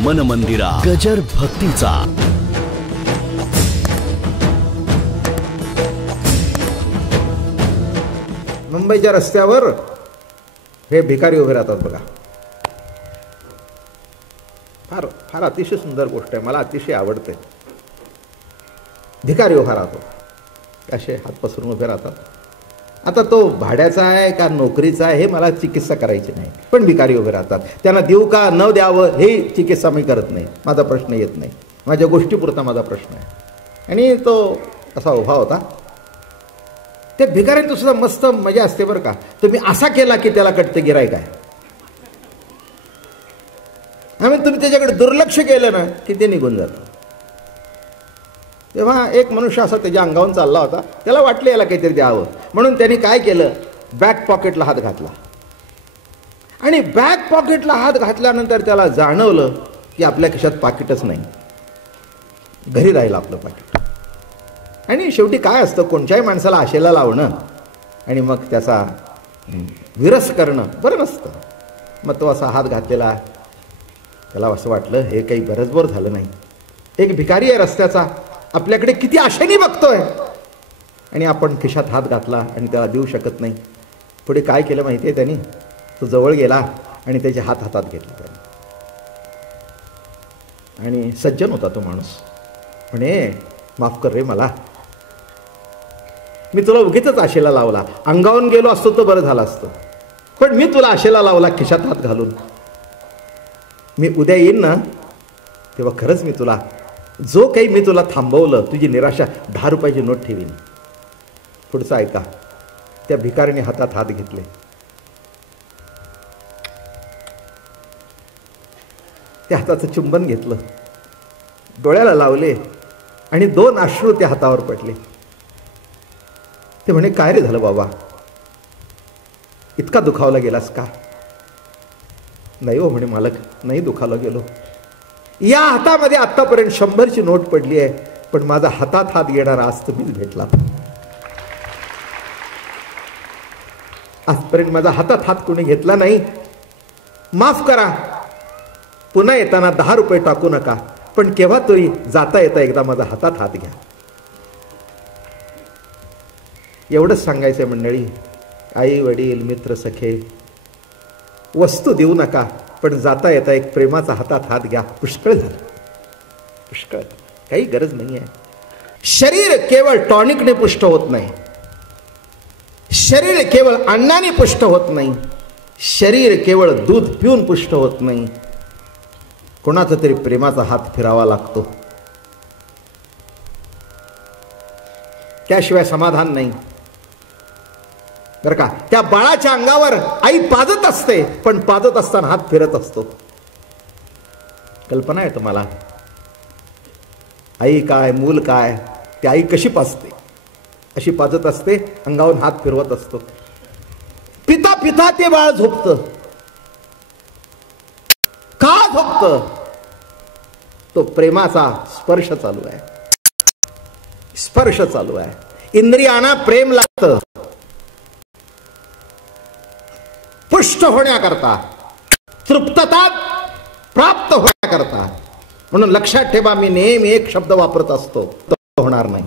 मन मंदिरा गजर भक्तीचा. मुंबईच्या रस्त्यावर हे भिकारी उभे राहतात बघा. फार फार अतिशय सुंदर गोष्ट आहे, मला अतिशय आवडते. भिकारी उभा राहतो, असे हात पसरून उभे राहतात. आता तो भाड्याचा आहे का नोकरीचा आहे हे मला चिकित्सा करायची नाही, पण भिकारी उभे राहतात. त्यांना देऊ का न द्यावं हे चिकित्सा मी करत नाही, माझा प्रश्न येत नाही. माझ्या गोष्टीपुरता माझा प्रश्न आहे. आणि तो असा उभा होता. ते भिकाऱ्यांचं सुद्धा मस्त मजा असते बरं का. तुम्ही असा केला की त्याला कटते गिराईक आहे, आणि तुम्ही त्याच्याकडे दुर्लक्ष केलं ना की ते निघून जातं. तेव्हा एक मनुष्य असा त्याच्या अंगावरून चालला होता. त्याला वाटलं याला काहीतरी द्यावं, म्हणून त्यांनी काय केलं, बॅक पॉकेटला हात घातला. आणि बॅक पॉकेटला हात घातल्यानंतर त्याला जाणवलं की आपल्या खिशात पाकिटच नाही. घरी राहिलं आपलं पाकिट. आणि शेवटी काय असतं, कोणत्याही माणसाला आशेला लावणं आणि मग त्याचा विरस करणं बरं नसतं. मग तो असा हात घातलेला, त्याला असं वाटलं हे काही बरंचभर झालं नाही. एक भिकारी आहे रस्त्याचा, आपल्याकडे किती आशेने बघतोय, आणि आपण खिशात हात घातला आणि त्याला देऊ शकत नाही. पुढे काय केलं माहिती आहे त्यांनी, तो जवळ गेला आणि त्याचे हात हातात घेतले त्याने. आणि सज्जन होता तो माणूस. म्हणे माफ कर रे मला, मी तुला उगीचच आशेला लावला. अंगावून गेलो असतो तर बरं झालं असतं, पण मी तुला आशेला लावला खिशात हात घालून. मी उद्या येईन ना तेव्हा खरंच मी तुला, जो काही मी तुला थांबवलं, तुझी निराशा, 10 रुपयाची नोट ठेवीन. पुढचं ऐका. त्या भिकारीने हातात हात घेतले. त्या हाताचं चुंबन घेतलं, डोळ्याला लावले, आणि 2 अश्रू त्या हातावर पडले. ते म्हणे काय रे झालं बाबा, इतका दुखावला गेलास का? नाही हो म्हणे मालक, नाही दुखावला गेलो. या हातामध्ये आतापर्यंत 100ची नोट पडली आहे, पण माझा हातात हात घेणारा आज तुम्हीच भेटला. आजपर्यंत माझा हातात हात कोणी घेतला नाही. माफ करा, पुन्हा येताना 10 रुपये टाकू नका, पण केव्हा तरी जाता येता एकदा माझा हातात हात घ्या. एवढंच सांगायचंय मंडळी. आई वडील मित्र सखे वस्तू देऊ नका, पण जाता येता एक प्रेमाचा हातात हात घ्या. पुष्कळ झालं, पुष्कळ, काही गरज नाही आहे. शरीर केवळ टॉनिकने पुष्ट होत नाही, शरीर केवळ अन्नाने पुष्ट होत नाही, शरीर केवळ दूध पिऊन पुष्ट होत नाही. कोणाचा तरी प्रेमाचा हात फिरावा लागतो, त्याशिवाय समाधान नाही बरं का. त्या बाळाच्या अंगावर आई पाजत असते, पण पाजत असताना हात फिरत असतो. कल्पना आहे तुम्हाला, आई काय मूल काय, ती आई कशी पाजते, अशी पाजत असते, अंगावरून हात फिरवत असतो. पिता पिता ते बाळ झोपतं. का झोपतं? तो प्रेमाचा स्पर्श चालू आहे, स्पर्श चालू आहे. इंद्रियांना प्रेम लागतं पुष्ट होण्याकरता, तृप्तता प्राप्त होण्याकरता. म्हणून लक्षात ठेवा, मी नेहमी एक शब्द वापरत असतो, तृप्त होणार नाही,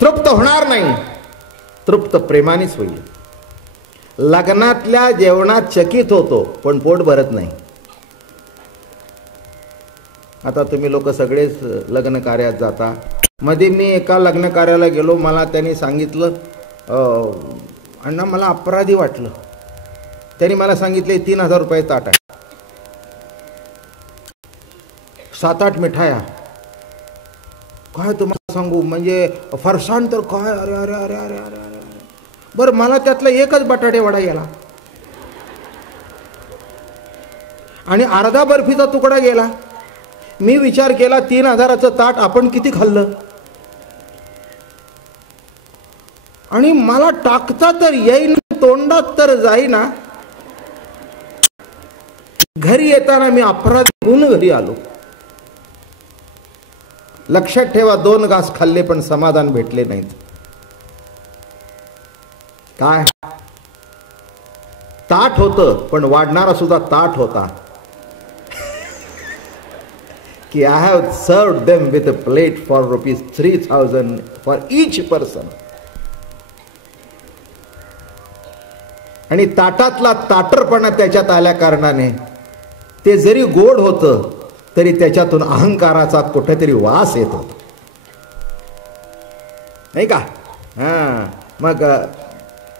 तृप्त होणार नाही. तृप्त प्रेमानेच होईल. लग्नातल्या जेवणात चकित होतो, पण पोट भरत नाही. आता तुम्ही लोक सगळेच लग्न कार्यात जाता. मध्ये मी एका लग्न कार्याला गेलो, मला त्यांनी सांगितलं, अण्णा मला अपराधी वाटलं. त्यांनी मला सांगितले 3000 रुपये ताट आहे, 7-8 मिठाया. काय तुम्हाला सांगू, म्हणजे फरसाण तर काय, अरे अरे अरे अरे अरे अरे. बरं, मला त्यातला एकच बटाटे वडा गेला, आणि अर्धा बर्फीचा तुकडा गेला. मी विचार केला, 3000चं ताट आपण किती खाल्लं, आणि मला टाकता तर येईन, तोंडात तर जाईना. घरी येताना मी अपराधी होऊन घरी आलो. लक्षात ठेवा, 2 घास खाल्ले पण समाधान भेटले नाहीत. काय ताट होतं, पण वाढणारा सुद्धा ताट होता. की I have served them with a plate for ₹3,000 for each person. आणि ताटातला ताटरपणा त्याच्यात आल्या कारणाने ते जरी गोड होतं तरी त्याच्यातून अहंकाराचा कुठेतरी वास येत होता, नाही का? मग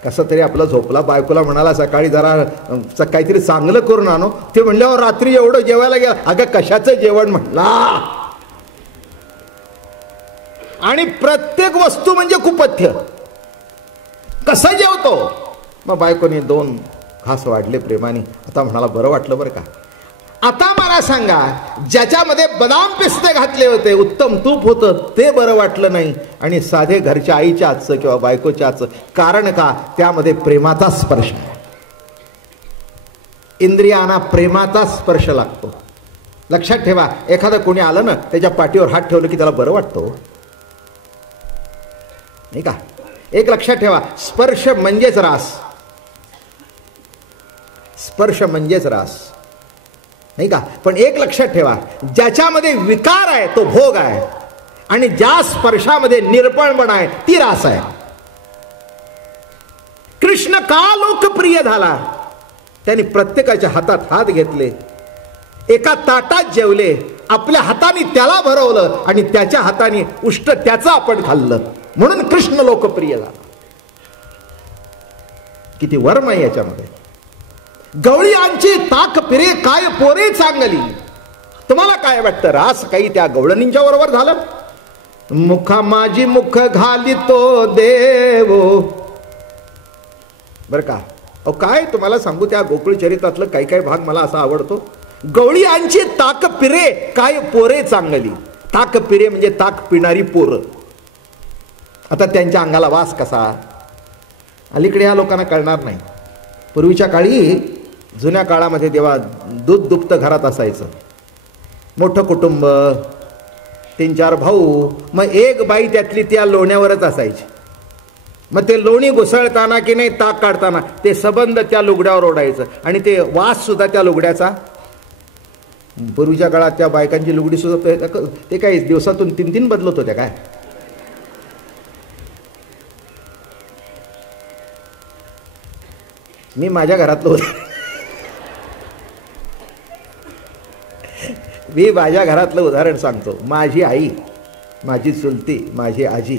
कसं तरी आपलं झोपला, बायकोला म्हणाला सकाळी जरा काहीतरी चांगलं करून आणो. ते म्हणल्यावर रात्री एवढं जेवायला गेला. अगं कशाचं जेवण म्हटला. आणि प्रत्येक वस्तू म्हणजे कुपथ्य. कसं जेवतो. मग बायकोने 2 घास वाढले प्रेमाने. आता म्हणाला बरं वाटलं बरं का. आता मला सांगा, ज्याच्यामध्ये बदाम पिस्ते घातले होते, उत्तम तूप होतं, ते बरं वाटलं नाही, आणि साधे घरच्या आईच्या हातचं किंवा बायकोच्या हातचं. कारण का? त्यामध्ये प्रेमाचा स्पर्श आहे. इंद्रियांना प्रेमाचा स्पर्श लागतो. लक्षात ठेवा, एखादं कोणी आलं ना, त्याच्या पाठीवर हात ठेवलं की त्याला बरं वाटतं, नाही का? एक लक्षात ठेवा, स्पर्श म्हणजेच रास. स्पर्श म्हणजेच रास, नाही का? पण एक लक्षात ठेवा, ज्याच्यामध्ये विकार आहे तो भोग आहे, आणि ज्या स्पर्शामध्ये निरपणपणा आहे ती रास आहे. कृष्ण का लोकप्रिय झाला? त्यांनी प्रत्येकाच्या हातात हात घेतले, एका ताटात जेवले, आपल्या हाताने त्याला भरवलं, आणि त्याच्या हाताने उष्ट त्याचं आपण खाल्लं, म्हणून कृष्ण लोकप्रिय झाला. किती वर्म आहे याच्यामध्ये. गवळी आमची ताक पिरे काय पोरे चांगली. तुम्हाला काय वाटतं, रास काही त्या गवळणींच्या बरोबर झालं? मुखा माझी मुख घाली तो देव. बर का? अहो काय तुम्हाला सांगू, त्या गोकुळ चरित्रातलं काही काही भाग मला असा आवडतो. गवळी आमची ताक पिरे काय पोरे चांगली. ताक पिरे म्हणजे ताक पिणारी पोरं. आता त्यांच्या अंगाला वास कसा, अलीकडे या लोकांना कळणार नाही. पूर्वीच्या काळी, जुन्या काळामध्ये जेव्हा दूध दुभतं घरात असायचं, मोठं कुटुंब, 3-4 भाऊ, मग एक बाई त्यातली त्या लोण्यावरच असायची. मग ते लोणी घुसळताना की नाही ताक काढताना ते सबंध त्या लुगड्यावर ओढायचं, आणि ते वास सुद्धा त्या लुगड्याचा. पूर्वीच्या काळात त्या बायकांची लुगडी सुद्धा ते काय दिवसातून 3-3 बदलत होत्या काय. मी माझ्या घरातलं उदाहरण सांगतो. माझी आई, माझी चुलती, माझी आजी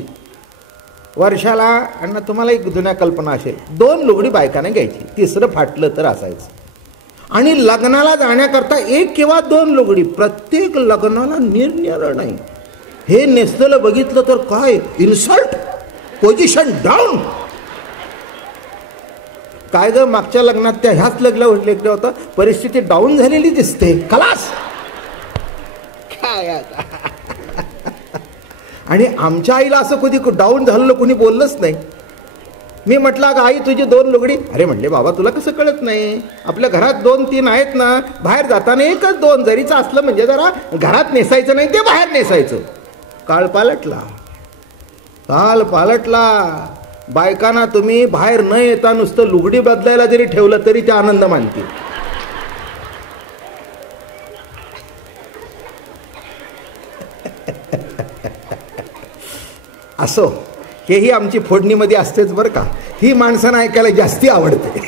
वर्षाला, आणि तुम्हाला एक जुन्या कल्पना असेल, 2 लुगडी बायकाने घ्यायची, 3रं फाटलं तर असायचं. आणि लग्नाला जाण्याकरता 1 किंवा 2 लुगडी. प्रत्येक लग्नाला निरनिराळं नाही. हे नेसलेलं बघितलं तर काय इन्सल्ट, पोझिशन डाऊन. काय ग, मागच्या लग्नात त्या ह्याच लग्न होतं, परिस्थिती डाऊन झालेली दिसते, खलास काय आता. आणि आमच्या आईला असं कधी डाऊन झालेलं कोणी बोललंच नाही. मी म्हटलं अगं आई तुझी 2 लुगडी. अरे म्हणले बाबा तुला कसं कळत नाही, आपल्या घरात 2-3 आहेत ना, बाहेर जाताना 1-2 जरीचं असलं म्हणजे जरा घरात नेसायचं नाही, ते बाहेर नेसायचं. काळ पालटला. बायकांना तुम्ही बाहेर न येता नुसतं लुगडी बदलायला जरी ठेवलं तरी ते आनंद मानतील. असो, हेही आमची फोडणीमध्ये असतेच बरं का. ही माणसांना ऐकायला जास्ती आवडते.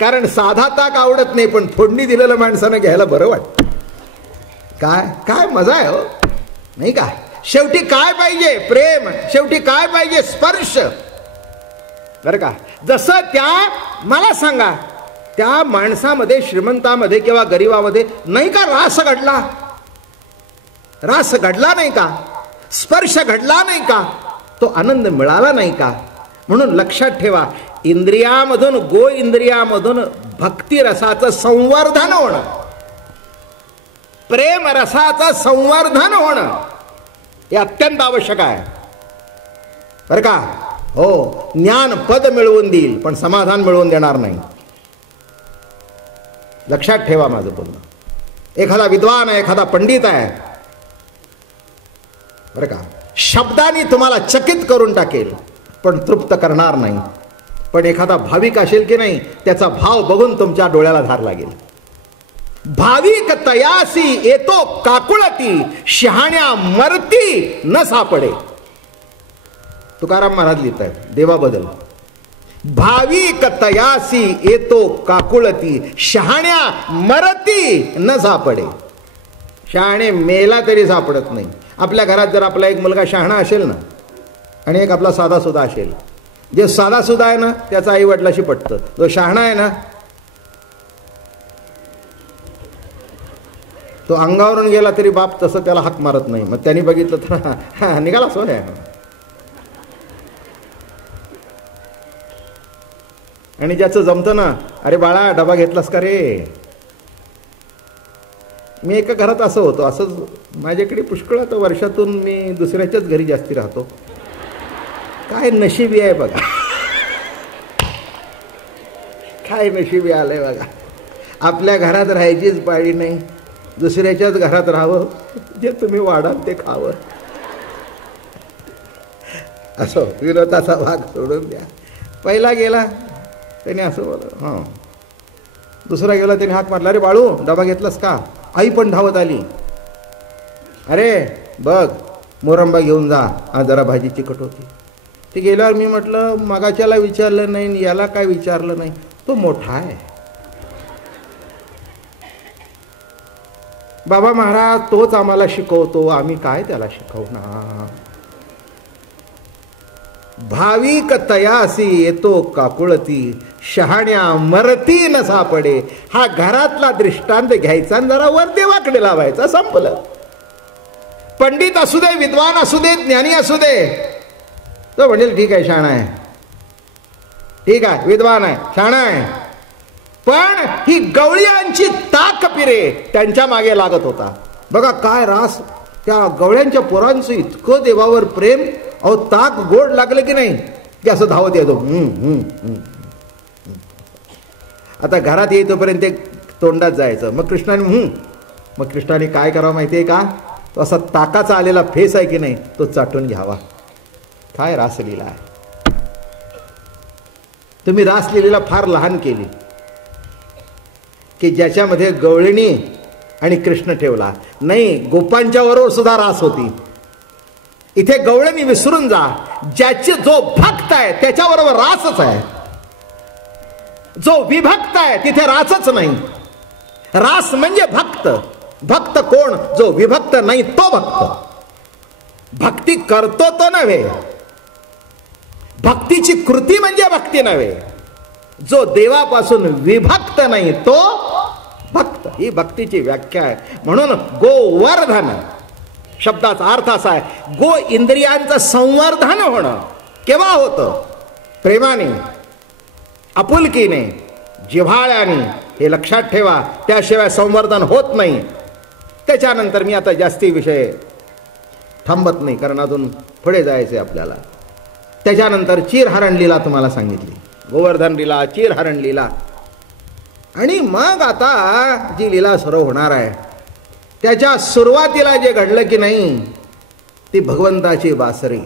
कारण साधा ताक आवडत नाही, पण फोडणी दिलेलं माणसानं घ्यायला बरं वाटतं. काय मजा आहे हो, नाही का? शेवटी काय पाहिजे? प्रेम. शेवटी काय पाहिजे? स्पर्श. बरं का? जसं त्या, मला सांगा, त्या माणसामध्ये, श्रीमंतामध्ये किंवा गरिबामध्ये नाही का रास घडला? रास घडला नाही का? स्पर्श घडला नाही का? तो आनंद मिळाला नाही का? म्हणून लक्षात ठेवा, इंद्रियामधून, गो इंद्रियामधून भक्ती रसाचं संवर्धन होणं, प्रेम रसाचं संवर्धन होणं हे अत्यंत आवश्यक आहे बरं का. हो, ज्ञान पद मिळवून देईल पण समाधान मिळवून देणार नाही. लक्षात ठेवा माझं बोलणं. एखादा विद्वान आहे, एखादा पंडित आहे बरं का, शब्दांनी तुम्हाला चकित करून टाकेल पण तृप्त करणार नाही. पण एखादा भाविक असेल की नाही, त्याचा भाव बघून तुमच्या डोळ्याला धार लागेल. भाविक तयासी येतो काकुळती, शहाण्या मरती न सापडे. तुकाराम महाराज लिहित आहे देवाबद्दल. भाविक तयासी येतो काकुळती, शहाण्या मरती न सापडे. शहाणे मेला तरी सापडत नाही. आपल्या घरात जर आपला एक मुलगा शहाणा असेल ना, आणि एक आपला साधा सुद्धा असेल, जे साधा सुद्धा आहे ना त्याचा आई वडिलाशी पटतं, जो शहाणा आहे ना तो अंगावरून गेला तरी बाप तसं त्याला हाक मारत नाही. मग त्यांनी बघितलं तर निघाला सोय आहे. आणि ज्याचं जमतं ना, अरे बाळा डबा घेतलास का रे. मी एका घरात असं होतो, असंच माझ्याकडे पुष्कळ आता वर्षातून मी दुसऱ्याच्याच घरी जास्ती राहतो. काय नशिबी आहे बघा, काय नशिबी आलंय बघा. आपल्या घरात राहायचीच पाळी नाही, दुसऱ्याच्याच घरात राहावं, जे तुम्ही वाढाल ते खावं. असो विरोधाचा भाग सोडून द्या. पहिला गेला त्याने असं बोललं, हां. दुसरा गेला त्याने हाक मारला, अरे बाळू डबा घेतलास का. आई पण धावत आली, अरे बघ मोरंबा घेऊन जा, आज जरा भाजी चिकट होती. ते गेल्यावर मी म्हटलं मगाच्याला विचारलं नाही, याला काय विचारलं नाही, तो मोठा आहे. बाबा महाराज तोच आम्हाला शिकवतो, आम्ही काय त्याला शिकवणार. भाविक तयासी येतो काकुळती, शहाण्या मरती न सापडे. हा घरातला दृष्टांत घ्यायचा आणि जरा वर देवाकडे लावायचा, संपलं. पंडित असू दे, विद्वान असू दे, ज्ञानी असू दे, तो म्हणेल ठीक आहे शहाणा आहे, ठीक आहे विद्वान आहे, शहाणा आहे. पण ही गवळ्यांची ताक पिरे त्यांच्या मागे लागत होता. बघा काय रास त्या गवळ्यांच्या पोरांचं, इतकं देवावर प्रेम. अहो ताक गोड लागलं की नाही की असं धावत येतो. आता घरात येतोपर्यंत ते तोंडात जायचं. मग कृष्णाने काय करावं माहितीये का, तो असा ताकाचा आलेला फेस आहे की नाही तो चाटून घ्यावा. काय रासलीला आहे. तुम्ही रासलीला फार लहान केली की ज्याच्यामध्ये गवळणी आणि कृष्ण ठेवला नाही. गोपांच्या बरोबर सुद्धा रास होती. इथे गवळणी विसरून जा. ज्याचे जो भक्त आहे त्याच्याबरोबर रासच आहे. जो विभक्त आहे तिथे रासच नाही. रास म्हणजे भक्त. भक्त कोण, जो विभक्त नाही तो भक्त. भक्ती करतो तो नव्हे, भक्तीची कृती म्हणजे भक्ती नव्हे. जो देवापासून विभक्त नाही तो भक्त. ही भक्तीची व्याख्या आहे. म्हणून गोवर्धन शब्दाचा अर्थ असा आहे, गो इंद्रियांचं संवर्धन होणं. केव्हा होतं, प्रेमाने, आपुलकीने, जिव्हाळ्याने. हे लक्षात ठेवा, त्याशिवाय संवर्धन होत नाही. त्याच्यानंतर मी आता जास्ती विषय थांबत नाही, कारण अजून पुढे जायचे आपल्याला. त्याच्यानंतर चीरहरण लीला तुम्हाला सांगितली, गोवर्धन लीला, चीरहरण लीला. आणि मग आता जी लीला सुरू होणार आहे त्याच्या सुरुवातीला जे घडलं की नाही ती भगवंताची बासरी.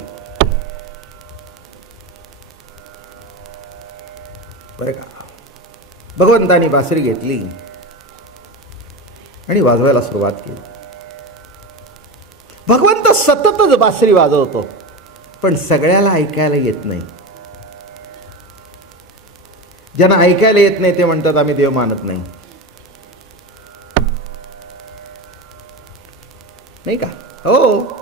बरं का, भगवंतानी बासरी घेतली आणि वाजवायला सुरुवात केली. भगवंत सततच बासरी वाजवतो, पण सगळ्याला ऐकायला येत नाही. ज्यांना ऐकायला येत नाही ते म्हणतात आम्ही देव मानत नाही. नाही का, हो.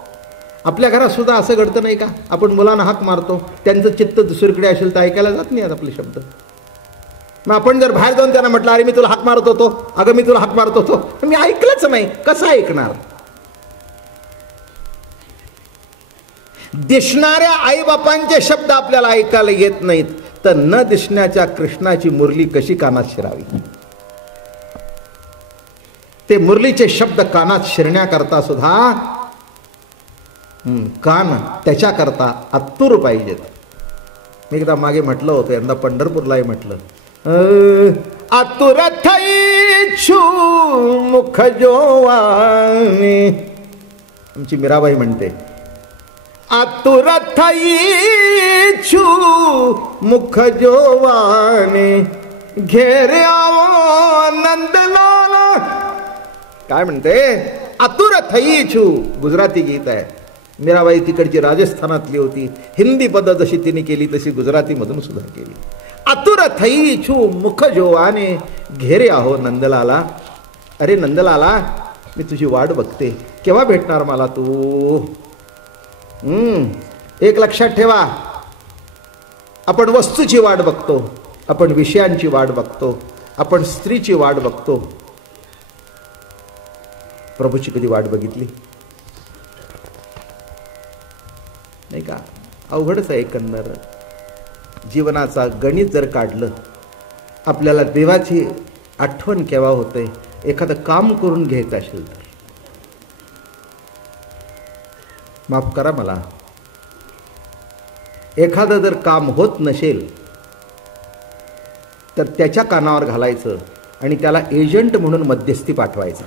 आपल्या घरात सुद्धा असं घडतं नाही का, आपण मुलांना हाक मारतो, त्यांचं चित्त दुसरीकडे असेल तर ऐकायला जात नाही आपले शब्द. मग आपण जर बाहेर जाऊन त्यांना म्हटलं अरे मी तुला हाक मारत होतो, अगं मी तुला हाक मारत होतो, मी ऐकलंच नाही, कसं ऐकणार. दिसणाऱ्या आईबापांचे शब्द आपल्याला ऐकायला येत नाहीत, तर न दिसण्याच्या कृष्णाची मुरली कशी कानात शिरावी. ते मुरलीचे शब्द कानात शिरण्याकरता सुद्धा कान त्याच्याकरता आतुर पाहिजेत. मी एकदा मागे म्हटलं होतं, यंदा पंढरपूरलाही म्हटलं, आतुर थैछु मुख जोवानी. आमची मीराबाई म्हणते, आतुर थईछु मुख जोवाने घेरे आवो नंदलाल. काय म्हणते? आतुर थईछु. गुजराती गीत आहे. मीराबाई तिकडची राजस्थानातली होती. हिंदी पद जशी तिने केली तशी गुजराती मधून सुद्धा केली. आतुर थईछु मुख जोवाने घेरे आहो नंदलाला. अरे नंदलाला, मी तुझी वाट बघते, केव्हा भेटणार मला तू? एक लक्षात ठेवा, आपण वस्तूची वाट बघतो, आपण विषयांची वाट बघतो, आपण स्त्रीची वाट बघतो. प्रभूची कधी वाट बघितली नाही का? अवघडच आहे एकंदर. जीवनाचा गणित जर काढलं, आपल्याला देवाची आठवण केव्हा होते? एखादं काम करून घ्यायचं असेल तर. माफ करा मला, एखादं जर काम होत नसेल तर त्याच्या कानावर घालायचं आणि त्याला एजंट म्हणून मध्यस्थी पाठवायचा.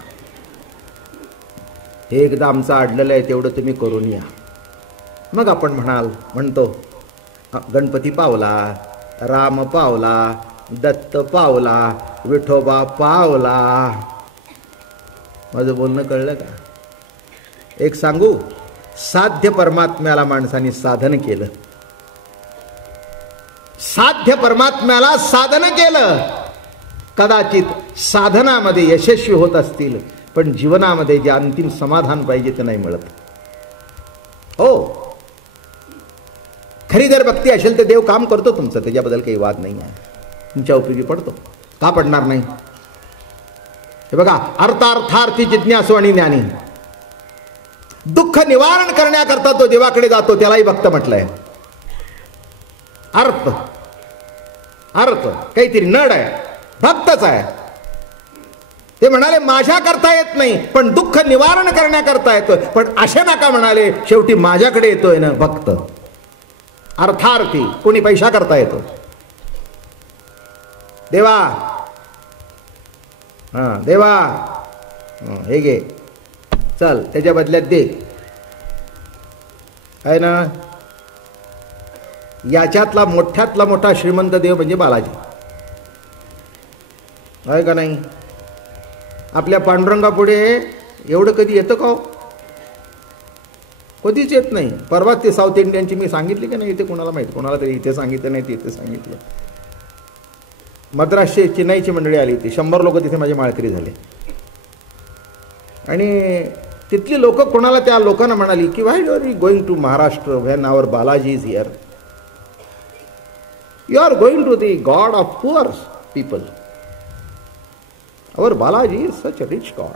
हे एकदा आमचं अडलेलं आहे, तेवढं तुम्ही करून या. मग आपण म्हणतो गणपती पावला, राम पावला, दत्त पावला, विठोबा पावला. माझं बोलणं कळलं का? एक सांगू, साध्य परमात्म्याला माणसाने साधन केलं. साध्य परमात्म्याला साधन केलं. कदाचित साधनामध्ये यशस्वी होत असतील, पण जीवनामध्ये जे अंतिम समाधान पाहिजे ते नाही मिळत. हो, खरी जर भक्ती असेल तर देव काम करतो तुमचं, त्याच्याबद्दल काही वाद नाही आहे. तुमच्या उपयोगी पडतो, का पडणार नाही? हे बघा, अर्थार्थार्थी जिज्ञासू आणि ज्ञानी. दुःख निवारण करण्याकरता तो देवाकडे जातो, त्यालाही भक्त म्हटलंय. अर्थ अर्थ काहीतरी नड आहे, भक्तच आहे. ते म्हणाले माझ्या करता येत नाही, पण दुःख निवारण करण्याकरता येतोय. पण असे नका म्हणाले, शेवटी माझ्याकडे येतोय ना भक्त. अर्थार्थी कोणी पैसा करता येतो. देवा, देवा हे घे, चल त्याच्या बदल्यात दे, आहे ना. याच्यातला मोठ्यातला मोठा श्रीमंत देव म्हणजे बालाजी, आहे का नाही? आपल्या पांडुरंगापुढे एवढं कधी येतं का? कधीच येत नाही. परवा ते साऊथ इंडियनची मी सांगितली की नाही, इथे कोणाला माहिती, कोणाला तरी इथे सांगितलं नाही, तिथे सांगितलं. मद्रासची चेन्नईची मंडळी आली होती, 100 लोक तिथे माझे माळकरी झाले. आणि तिथली लोक कोणाला, त्या लोकांना म्हणाली की why you are going to Maharashtra when our Balaji is here? You are going to the god of poor people. Our Balaji is such a rich god.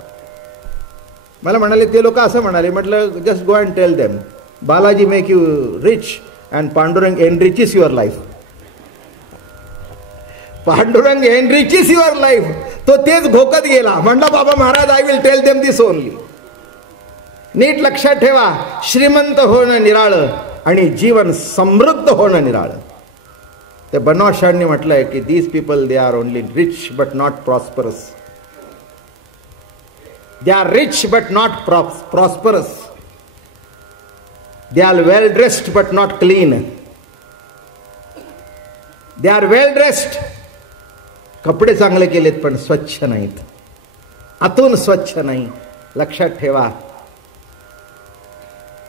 मला म्हणाले, ते लोक असं म्हणाले. म्हटलं just go and tell them Balaji make you rich and Pandurang enriches your life. Pandurang enriches your life. तो तेच घोकत गेला. म्हणला Baba Maharaj, I will tell them this only. नीट लक्षात ठेवा, श्रीमंत होणं निराळं आणि जीवन समृद्ध होणं निराळं. ते बनवाशांनी म्हटलंय की these people they are only rich but not prosperous. They are rich but not prosperous. They are well dressed but not clean. They are well dressed. कपडे चांगले केलेत पण स्वच्छ नाहीत, आतून स्वच्छ नाही. लक्षात ठेवा.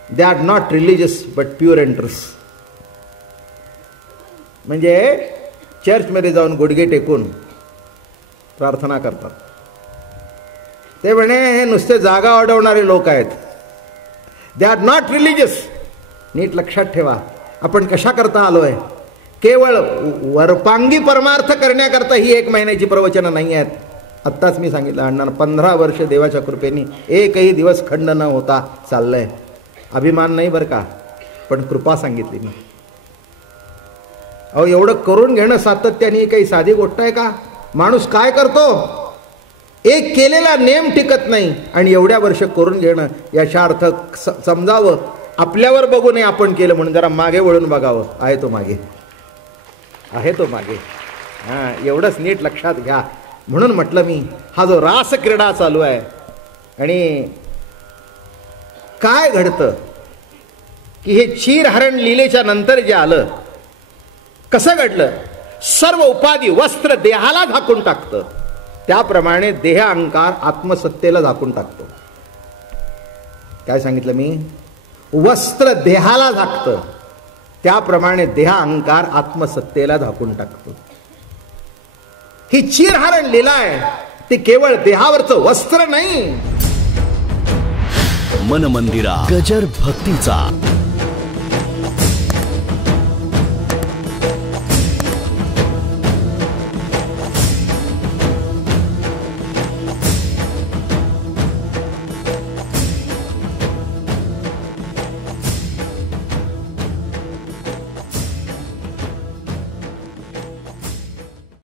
They are not religious but pure enters. म्हणजे चर्चमध्ये जाऊन गुडघे टेकून प्रार्थना करतात. ते म्हणे हे नुसते जागा अडवणारे लोक आहेत. They are not religious. नीट लक्षात ठेवा, आपण कशा करता आलोय? केवळ वरपांगी परमार्थ करण्याकरता ही 1 महिन्याची प्रवचनं नाही आहेत. आत्ताच मी सांगितलं, अण्णा 15 वर्ष देवाच्या कृपेने एकही दिवस खंड न होता चाललंय. अभिमान नाही बरं का, पण कृपा सांगितली मी. अहो, एवढं करून घेणं सातत्याने काही साधी गोष्ट आहे का? माणूस काय करतो? एक केलेला नेम टिकत नाही, आणि एवढ्या वर्ष करून घेणं याचा अर्थ समजावं, आपल्यावर बघू नये आपण केलं म्हणून, जरा मागे वळून बघावं. आहे तो मागे, आहे तो मागे. एवढंच नीट लक्षात घ्या. म्हणून म्हटलं मी, हा जो रास क्रीडा चालू आहे, आणि काय घडतं की हे क्षीरहरण लीलेच्या नंतर जे आलं, कसं घडलं? सर्व उपाधी वस्त्र देहाला झाकून टाकतं, त्याप्रमाणे देह अहंकार आत्मसत्तेला झाकून टाकतो. काय सांगितलं मी? वस्त्र देहाला झाकतं, त्याप्रमाणे देह अहंकार आत्मसत्तेला झाकून टाकतो. ही क्षीरहरण लीला आहे, ती केवळ देहावरचं वस्त्र नाही. मन मंदिरा गजर भक्तीचा.